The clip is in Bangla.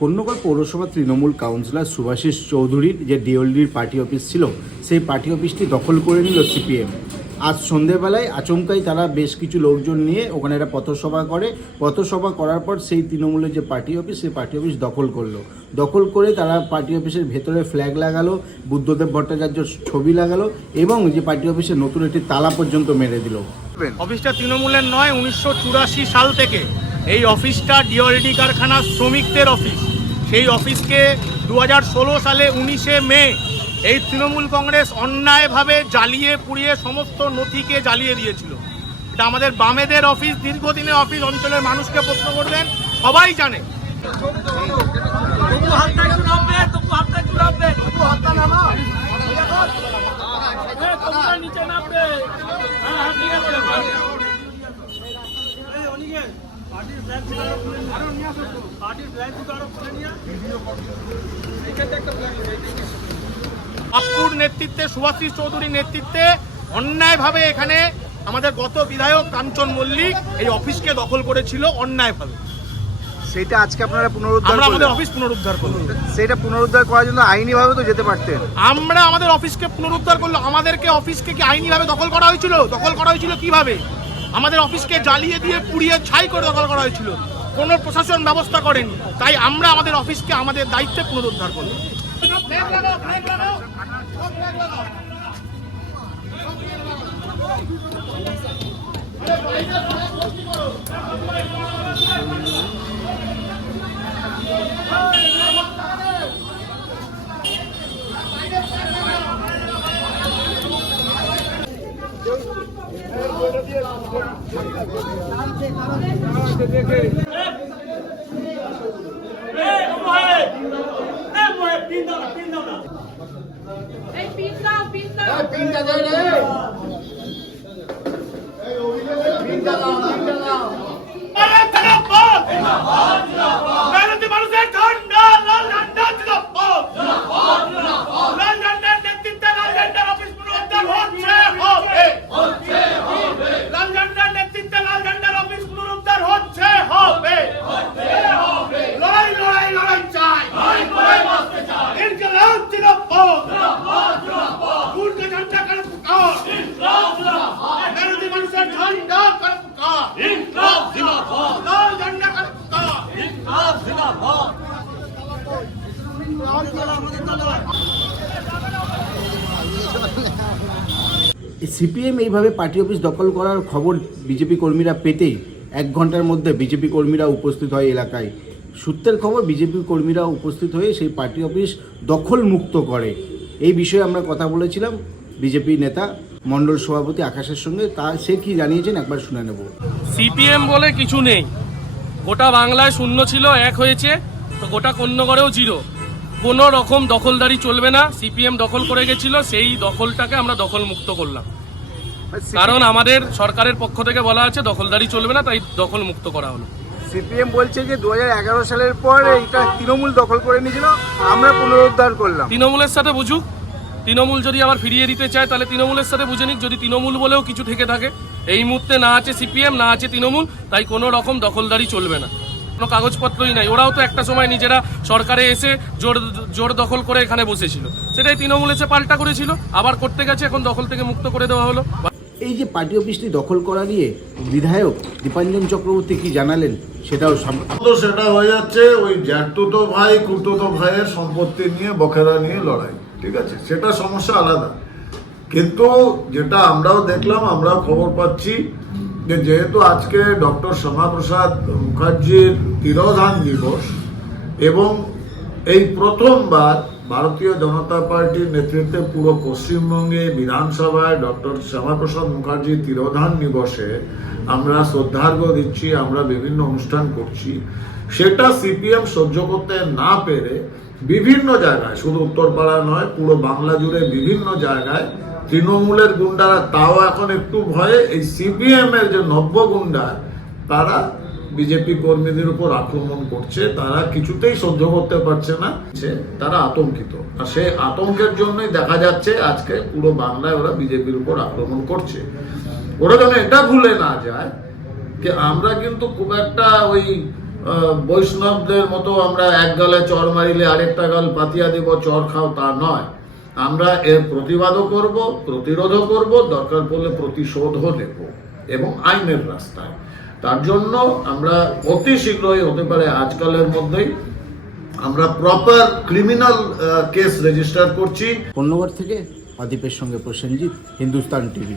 কন্যগড় পৌরসভা তৃণমূল কাউন্সিলর সুভাষিস চৌধুরীর যে ডিওলডির পার্টি অফিস ছিল সেই পার্টি অফিসটি দখল করে নিল সিপিএম। আজ সন্ধেবেলায় আচমকাই তারা বেশ কিছু লোকজন নিয়ে ওখানে একটা পথসভা করে। পথসভা করার পর সেই তৃণমূলের যে পার্টি অফিস সেই পার্টি অফিস দখল করলো। দখল করে তারা পার্টি অফিসের ভেতরে ফ্ল্যাগ লাগালো, বুদ্ধদেব ভট্টাচার্যর ছবি লাগালো এবং যে পার্টি অফিসের নতুন একটি তালা পর্যন্ত মেরে দিল। অফিসটা তৃণমূলের নয়, 1984 সাল থেকে এই অফিসটা ডিওলডি কারখানার শ্রমিকদের অফিস। সেই অফিসকে 2016 সালে 19শে মে এই তৃণমূল কংগ্রেস অন্যায়ভাবে জ্বালিয়ে পুড়িয়ে সমস্ত নথিকে জ্বালিয়ে দিয়েছিল। এটা আমাদের বামেদের অফিস, দীর্ঘদিনের অফিস। অঞ্চলের মানুষকে প্রশ্ন করবেন, সবাই জানে। বাপ্পুর নেতৃত্বে, সুভাষিস চৌধুরীর নেতৃত্বে অন্যায়ভাবে এখানে আমাদের গত বিধায়ক কাঞ্চন মল্লিক এই অফিসকে দখল করেছিল অন্যায়ভাবে। সেটা আজকে আপনারা পুনরুদ্ধার, আমরা আমাদের অফিস পুনরুদ্ধার করলাম। সেটা পুনরুদ্ধার করার জন্য আইনিভাবে তো যেতে পারতেন। আমরা আমাদের অফিসকে পুনরুদ্ধার করলো। আমাদেরকে অফিসকে কি আইনিভাবে দখল করা হয়েছিল? দখল করা হয়েছিল কিভাবে? আমাদের অফিসকে জ্বালিয়ে দিয়ে পুড়িয়ে ছাই করে দখল করা হয়েছিল। কোনো প্রশাসন ব্যবস্থা করেনি। তাই আমরা আমাদের অফিসকে আমাদের দায়িত্বে পুনরুদ্ধার করলাম। সিপিএম এইভাবে পার্টি অফিস দখল করার খবর বিজেপি কর্মীরা পেতেই 1 ঘন্টার মধ্যে বিজেপি কর্মীরা উপস্থিত হয় এলাকায়। সূত্রের খবর, বিজেপি কর্মীরা উপস্থিত হয়ে সেই পার্টি অফিস দখল মুক্ত করে। এই বিষয়ে আমরা কথা বলেছিলাম বিজেপি নেতা মণ্ডল সভাপতি আকাশের সঙ্গে। সে কি জানিয়েছেন একবার শুনে নেব। সিপিএম বলে কিছু নেই। গোটা বাংলায় শূন্য ছিল, 1 হয়েছে, তো গোটা কন্যগড়েও 0। কোনো রকম দখলদারি চলবে না। সিপিএম দখল করে গেছিল, সেই দখলটাকে আমরা দখল মুক্ত করলাম। কারণ আমাদের সরকারের পক্ষ থেকে বলা আছে দখলদারি চলবে না, তাই দখল মুক্ত করা হলো। সিপিএম বলছে যে 2011 সালের পর এটা তৃণমূল দখল করে নিয়েছিল, আমরা পুনরুদ্ধার করলাম। তৃণমূলের সাথে বুঝুক। তৃণমূল যদি আবার ফিরিয়ে দিতে চায় তাহলে তৃণমূলের সাথে বুঝে নিক। যদি তৃণমূল বলেও কিছু থেকে থাকে, এই মুহূর্তে না আছে সিপিএম, না আছে তৃণমূল, তাই কোনো রকম দখলদারি চলবে না। কোনো কাগজপত্রই নাই। ওরাও তো একটা সময় নিজেরা সরকারে এসে জোর দখল করে এখানে বসেছিল, সেটাই তৃণমূল এসে পাল্টা করেছিল, আবার করতে গেছে, এখন দখল থেকে মুক্ত করে দেওয়া হলো। এই যে পার্টি অফিসটি দখল করা নিয়ে বিধায়ক দীপাঞ্জন চক্রবর্তী কি জানালেন সেটাও সেটা হয়ে যাচ্ছে ওই জ্যাঠতুতো ভাই খুড়তুতো ভাইয়ের সম্পত্তি নিয়ে, বখেরা নিয়ে লড়াই। ঠিক আছে, সেটা সমস্যা আলাদা। কিন্তু যেটা আমরাও দেখলাম, আমরাও খবর পাচ্ছি যে যেহেতু আজকে ডক্টর শ্যামাপ্রসাদ মুখার্জির তিরোধান দিবস এবং এই প্রথমবার ভারতীয় জনতা পার্টির নেতৃত্বে পুরো পশ্চিমবঙ্গে বিধানসভায় ডক্টর শ্যামাপ্রসাদ মুখার্জির তিরোধান দিবসে আমরা শ্রদ্ধার্ঘ্য দিচ্ছি, আমরা বিভিন্ন অনুষ্ঠান করছি, সেটা সিপিএম সহ্য করতে না পেরে বিভিন্ন জায়গায়, শুধু উত্তরপাড়া নয়, পুরো বাংলা জুড়ে বিভিন্ন জায়গায় তৃণমূলের গুন্ডারা, তাও এখন একটু ভয়ে, এই সিপিএম এর যে নব্য গুন্ডা, তারা বিজেপি কর্মীদের উপর আক্রমণ করছে। তারা কিছুতেই সহ্য করতে পারছে না, তারা আতঙ্কিত। আর সেই আতঙ্কের জন্যই দেখা যাচ্ছে আজকে পুরো বাংলায় ওরা বিজেপির উপর আক্রমণ করছে। ওরা যেন এটা ভুলে না যায় যে আমরা কিন্তু খুব একটা ওই বৈষ্ণবদের মতো আমরা এক গালে চর মারিলে আরেকটা গাল পাতিয়া দেব, চর খাও, তা নয়। আমরা এর প্রতিবাদও করব, প্রতিরোধও করব, দরকার পড়লে প্রতিশোধও নেব এবং আইনের রাস্তায়। তার জন্য আমরা অতি শীঘ্রই, হতে পারে আজকালের মধ্যেই, আমরা প্রপার ক্রিমিনাল কেস রেজিস্টার করছি। কন্যগর থেকে অদীপের সঙ্গে প্রসেনজিৎ, হিন্দুস্তান টিভি।